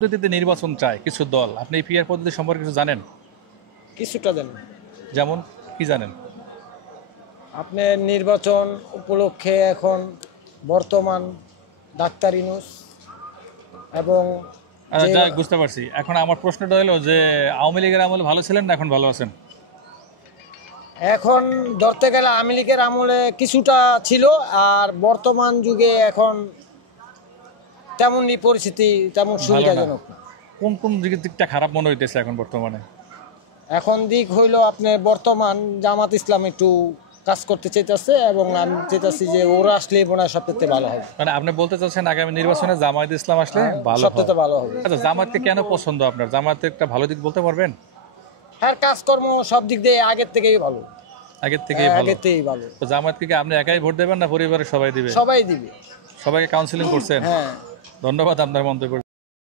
পদ্ধতিতে নির্বাচন চায় কিছু দল, আপনি এই পিআর পদ্ধতি সম্পর্কে কিছু জানেন? কিছুটা জানি। যেমন কি জানেন? আপনার নির্বাচন উপলক্ষে এখন বর্তমান ডাক্তার ইউনূস এবং যাই বুঝতে পারছি। এখন আমার প্রশ্নটা হলো যে আওয়ামী লীগের আমলে ভালো ছিলেন না এখন ভালো আছেন? এখন ধরতে গেলে আওয়ামী লীগের আমলে কিছুটা ছিল, আর বর্তমান যুগে এখন তেমনই পরিস্থিতি তেমন ভালো না। সুবিধাজনক না। কোন কোন দিকটা খারাপ মনে হইতেছে এখন বর্তমানে? এখন দিক হইল আপনার বর্তমান জামাত ইসলাম একটু কাজ করতে চাইতেছে, এবং আমি চাইতেছি যে ওরা আসলে মনে হয় সবথেকে ভালো হবে। মানে আপনি বলতে চাচ্ছেন আগামী নির্বাচনে জামায়াত ইসলাম আসলে ভালো হবে? সবথেকে ভালো হবে। আচ্ছা, জামায়াতকে কেন পছন্দ আপনার? জামায়াতের একটা ভালো দিক বলতে পারবেন? হ্যাঁ, কাজকর্ম সব দিক দিয়ে আগের থেকেই ভালো। আগের থেকেই ভালো। আগের থেকেই ভালো। তো জামায়াতকে কি আপনি একাই ভোট দেবেন না পরিবারের সবাই দিবে? সবাই দিবে। সবাইকে কাউন্সিলিং করছেন? হ্যাঁ। ধন্যবাদ আপনার মন্তব্য।